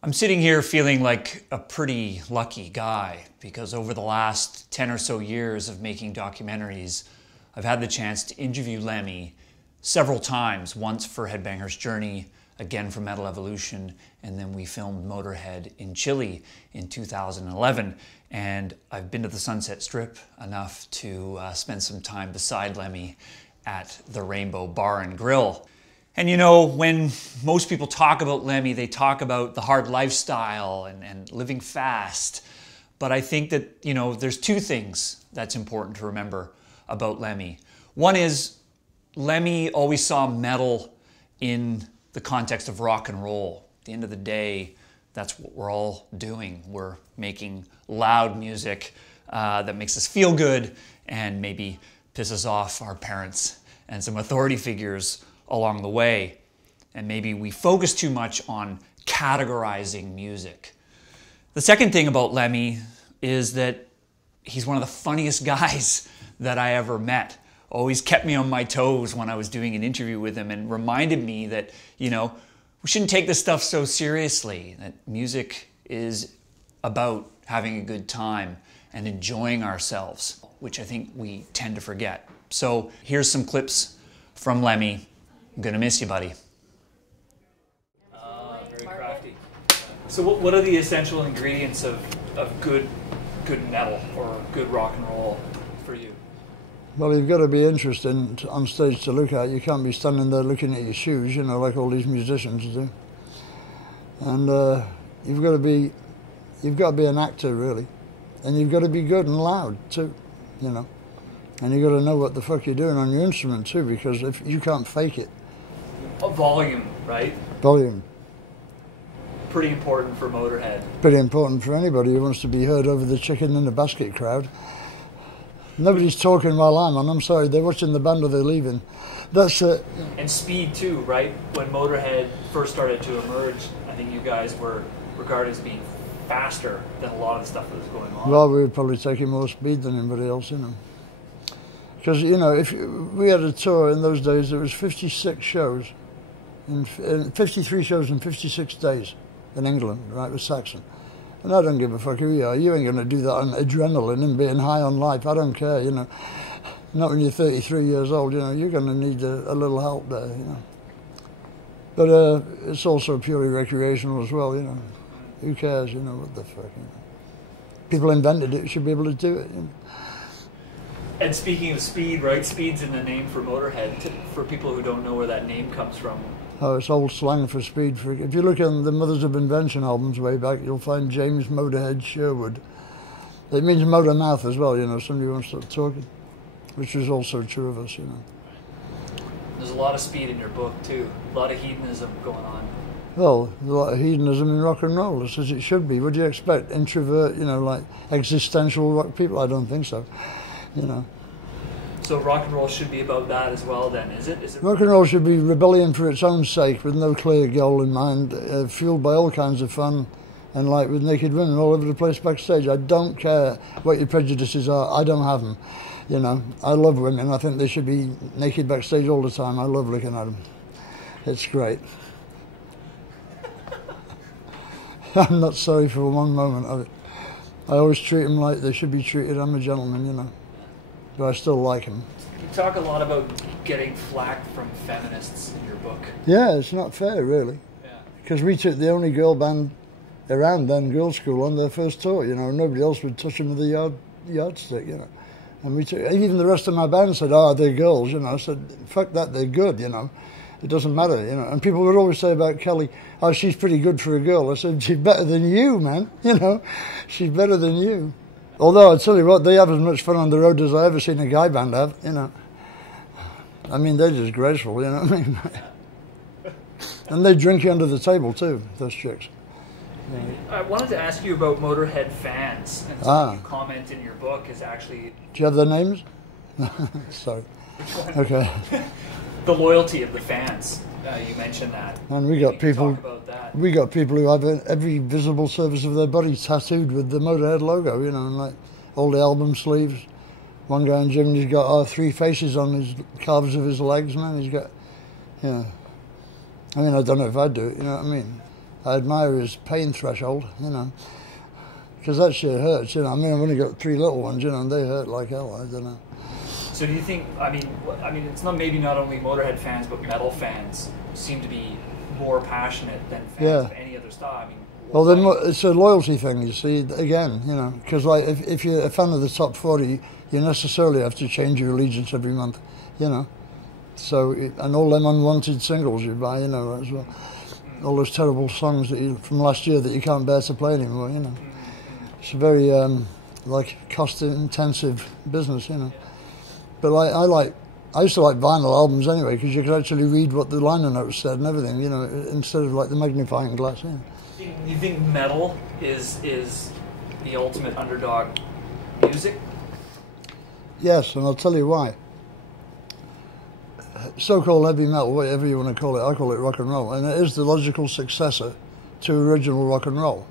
I'm sitting here feeling like a pretty lucky guy because over the last 10 or so years of making documentaries, I've had the chance to interview Lemmy several times, once for Headbanger's Journey, again for Metal Evolution, and then we filmed Motorhead in Chile in 2011. And I've been to the Sunset Strip enough to spend some time beside Lemmy at the Rainbow Bar and Grill. And you know, when most people talk about Lemmy, they talk about the hard lifestyle and living fast. But I think that, you know, there's two things that's important to remember about Lemmy. One is Lemmy always saw metal in the context of rock and roll. At the end of the day, that's what we're all doing. We're making loud music that makes us feel good and maybe pisses off our parents and some authority figures along the way. And maybe we focus too much on categorizing music. The second thing about Lemmy is that he's one of the funniest guys that I ever met. Always kept me on my toes when I was doing an interview with him and reminded me that, you know, we shouldn't take this stuff so seriously, that music is about having a good time and enjoying ourselves, which I think we tend to forget. So here's some clips from Lemmy. I'm gonna miss you, buddy. Very crafty. So what are the essential ingredients of good metal or good rock and roll for you? Well, you've got to be interesting on stage to look at. You can't be standing there looking at your shoes, you know, like all these musicians do. And you've got to be an actor, really. And you've got to be good and loud, too, you know. And you've got to know what the fuck you're doing on your instrument, too, because if you can't fake it. Volume, right? Volume. Pretty important for Motorhead. Pretty important for anybody who wants to be heard over the chicken in the basket crowd. Nobody's talking while I'm on. I'm sorry, they're watching the band or they're leaving. That's it. And speed too, right? When Motorhead first started to emerge, I think you guys were regarded as being faster than a lot of the stuff that was going on. Well, we were probably taking more speed than anybody else, you know. Because, you know, if we had a tour in those days, there was 56 shows, 53 shows in 56 days in England, right, with Saxon. And I don't give a fuck who you are. You ain't going to do that on adrenaline and being high on life. I don't care, you know. Not when you're 33 years old, you know. You're going to need a little help there, you know. But it's also purely recreational as well, you know. Who cares, you know, what the fuck, you know. People invented it, should be able to do it, you know. And speaking of speed, right? Speed's in the name for Motorhead. For people who don't know where that name comes from. Oh, it's old slang for speed. If you look at the Mothers of Invention albums way back, you'll find James Motorhead Sherwood. It means motor mouth as well, you know, somebody wants to start talking, which is also true of us, you know. There's a lot of speed in your book, too. A lot of hedonism going on. Well, a lot of hedonism in rock and roll, as it should be. What do you expect? Introvert, you know, like existential rock people? I don't think so, you know. So rock and roll should be about that as well then, is it? Rock and roll should be rebellion for its own sake, with no clear goal in mind, fueled by all kinds of fun, and like with naked women all over the place backstage. I don't care what your prejudices are, I don't have them. You know, I love women, I think they should be naked backstage all the time. I love looking at them. It's great. I'm not sorry for one moment of it. I always treat them like they should be treated. I'm a gentleman, you know. But I still like him. You talk a lot about getting flack from feminists in your book. Yeah, it's not fair, really. Yeah. Because we took the only girl band around then, Girls' School, on their first tour, you know. Nobody else would touch them with a yardstick, you know. And we took, even the rest of my band said, oh, they're girls, you know. I said, fuck that, they're good, you know. It doesn't matter, you know. And people would always say about Kelly, oh, she's pretty good for a girl. I said, she's better than you, man, you know. She's better than you. Although, I tell you what, they have as much fun on the road as I ever seen a guy band have, you know. I mean, they're just graceful, you know what I mean? And they drink you under the table, too, those chicks. I wanted to ask you about Motorhead fans. And something you comment in your book is actually... Do you have their names? Sorry. Okay. The loyalty of the fans. You mentioned that. And we got people. Talk about that. We got people who have every visible surface of their body tattooed with the Motorhead logo. You know, and like all the album sleeves. One guy in Germany's got 3 faces on his calves of his legs. Man, he's got. Yeah. I mean, I don't know if I'd do it. You know what I mean? I admire his pain threshold, you know, because that shit hurts, you know. I mean, I've only got 3 little ones, you know, and they hurt like hell. I don't know. So do you think? I mean, it's not only Motorhead fans, but metal fans seem to be more passionate than fans of any other style. I mean, well, then it's a loyalty thing, you see. Again, you know, because like if you're a fan of the top 40, you necessarily have to change your allegiance every month, you know. So and all them unwanted singles you buy, you know, as well. All those terrible songs that from last year that you can't bear to play anymore, you know. It's a very like cost-intensive business, you know. But I used to like vinyl albums anyway, because you could actually read what the liner notes said and everything, you know, instead of like the magnifying glass. Yeah. Do you think metal is the ultimate underdog music? Yes, and I'll tell you why. So-called heavy metal, whatever you want to call it, I call it rock and roll, and it is the logical successor to original rock and roll.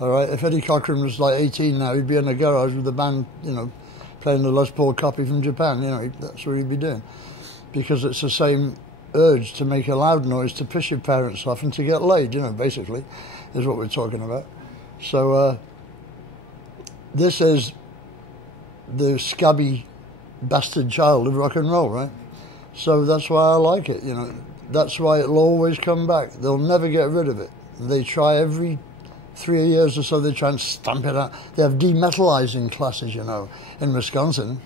All right, if Eddie Cochran was like 18 now, he'd be in a garage with a band, you know, playing the Les Paul copy from Japan. You know, that's what he'd be doing, because it's the same urge to make a loud noise to piss your parents off and to get laid. You know, basically, is what we're talking about. So this is the scabby bastard child of rock and roll, right? So that's why I like it, you know. That's why it'll always come back. They'll never get rid of it. They try every 3 years or so, they try and stamp it out. They have demetalizing classes, you know, in Wisconsin.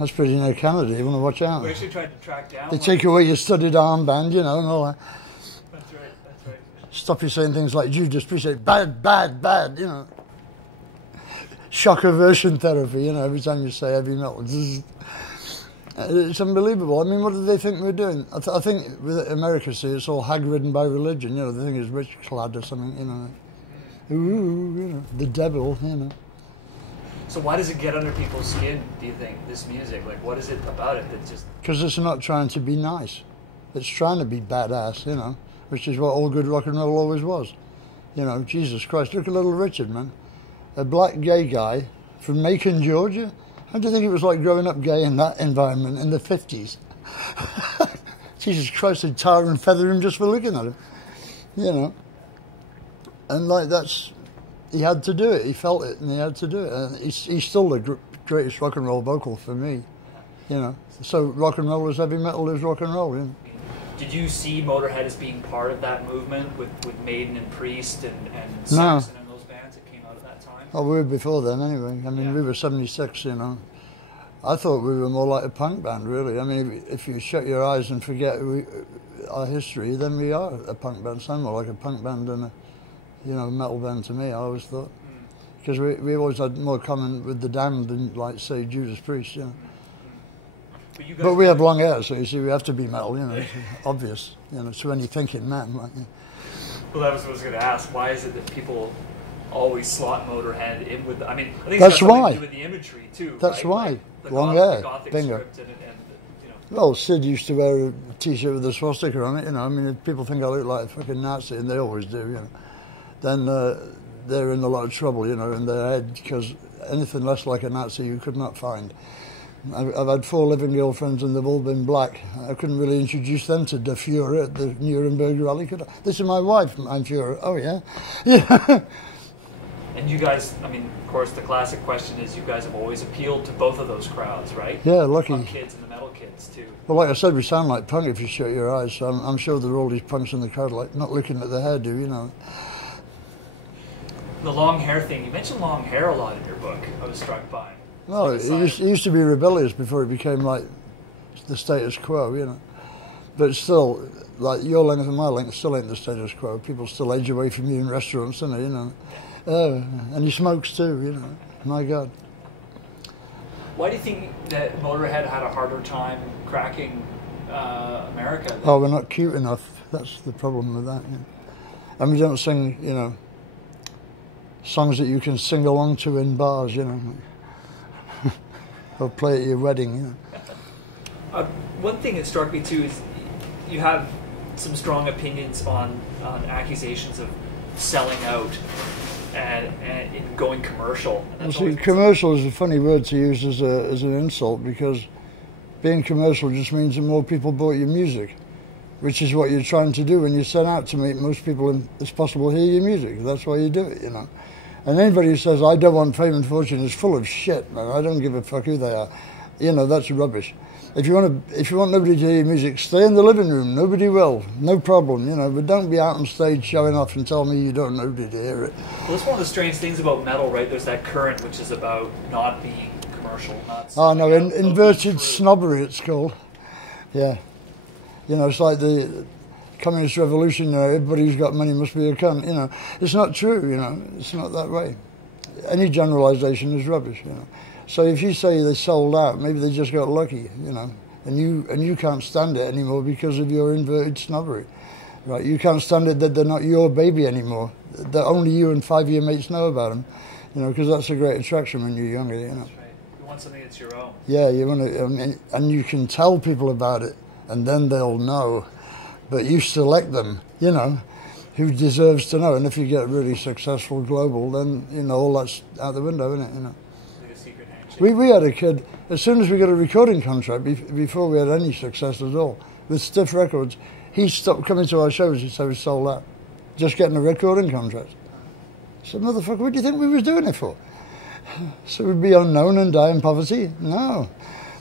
That's pretty near Canada. You want to watch out. We actually tried to track down. They take away your studded armband, you know, and all that. That's right. Stop you saying things like Judas Priest, say, bad, bad, bad, you know. Shock aversion therapy, you know, every time you say heavy metal. It's unbelievable. I mean, what do they think we're doing? I think with America, see, it's all hag-ridden by religion. You know, the thing is rich clad or something, you know. Ooh, you know, the devil, you know. So why does it get under people's skin, do you think, this music? Like, what is it about it that just... Because it's not trying to be nice. It's trying to be badass, you know, which is what all good rock and roll always was. You know, Jesus Christ, look at Little Richard, man. A black gay guy from Macon, Georgia. How do you think it was like growing up gay in that environment in the 50s? Jesus Christ, they'd tar and feather him just for looking at him. You know. And like he had to do it. He felt it and he had to do it. And he's still the greatest rock and roll vocal for me. You know. So rock and roll is heavy metal is rock and roll, you know. Did you see Motorhead as being part of that movement with Maiden and Priest and Saxon and those bands that came out at that time? Oh, we were before then anyway. I mean, we were 76, you know. I thought we were more like a punk band, really. I mean, if you shut your eyes and forget our history, then we are a punk band. Sound more like a punk band than a, you know, metal band to me, I always thought. Because we always had more common with the Damned than, like, say, Judas Priest, you know. But we have long hair, so you see, we have to be metal, you know. It's obvious, you know, to any thinking man. Like, you know. Well, that was what I was going to ask. Why is it that people always slot Motorhead in with... I mean, I think that's it's got something why. to do with the imagery, too. That's right? why. Like Long hair, bingo. You know. Well, Sid used to wear a T-shirt with a swastika on it, you know. I mean, if people think I look like a fucking Nazi, and they always do, you know. Then they're in a lot of trouble, you know, in their head, because anything less like a Nazi you could not find. I've had 4 living girlfriends and they've all been black. I couldn't really introduce them to Der Fuhrer at the Nuremberg rally, could I? This is my wife, Mein Fuhrer. Oh, yeah? Yeah. And you guys, I mean, of course, the classic question is you guys have always appealed to both of those crowds, right? Yeah, lucky. The punk kids and the metal kids, too. Well, like I said, we sound like punk if you shut your eyes, so I'm sure there are all these punks in the crowd, like, not looking at the hairdo, you know. The long hair thing, you mentioned long hair a lot in your book, I was struck by. No, it used to be rebellious before it became like the status quo, you know. But still, like your length and my length still ain't the status quo. People still edge away from you in restaurants, don't they, you know. And he smokes too, you know. My God. Why do you think that Motorhead had a harder time cracking America? Oh, we're not cute enough. That's the problem with that. You know? And we don't sing, you know, songs that you can sing along to in bars, you know. Or play at your wedding, you know. One thing that struck me too is you have some strong opinions on accusations of selling out and in going commercial. Well, see, commercial is a funny word to use as an insult, because being commercial just means that more people bought your music. which is what you're trying to do when you set out to make most people as possible hear your music. That's why you do it, you know. And anybody who says, I don't want fame and fortune is full of shit, man. I don't give a fuck who they are. You know, that's rubbish. If you want nobody to hear your music, stay in the living room. Nobody will. No problem, you know. But don't be out on stage showing off and tell me you don't want nobody to hear it. Well, that's one of the strange things about metal, right? There's that current which is about not being commercial, not... Oh, no, inverted snobbery, it's called. Yeah. You know, it's like the communist revolution, you know, everybody who's got money must be a cunt, you know. It's not true, you know. It's not that way. Any generalisation is rubbish, you know. So if you say they sold out, maybe they just got lucky, you know, and you can't stand it anymore because of your inverted snobbery, right? You can't stand it that they're not your baby anymore, that only you and 5 of your mates know about them, you know, because that's a great attraction when you're younger, you know. That's right. You want something that's your own. Yeah, you want to, and you can tell people about it, and then they'll know, but you select them, you know, who deserves to know, and if you get really successful global, then, you know, all that's out the window, isn't it, you know. We had a kid, as soon as we got a recording contract, before we had any success at all, with Stiff Records, he stopped coming to our shows. He said we sold out, just getting a recording contract. I said, motherfucker, what do you think we was doing it for? So we'd be unknown and die in poverty? No,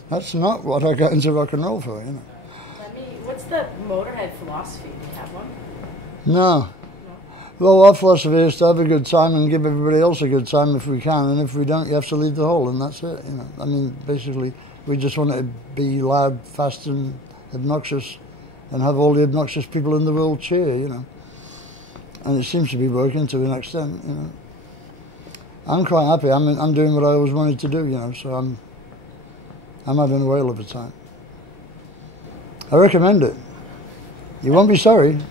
that's not what I got into rock and roll for, you know. What's the Motorhead philosophy? Do you have one? No. Well, our philosophy is to have a good time and give everybody else a good time if we can, and if we don't, you have to leave the hole, and that's it, you know. I mean, basically, we just want it to be loud, fast, and obnoxious, and have all the obnoxious people in the world cheer, you know. And it seems to be working to an extent, you know. I'm quite happy. I'm doing what I always wanted to do, you know, so I'm having a whale of a time. I recommend it. You won't be sorry.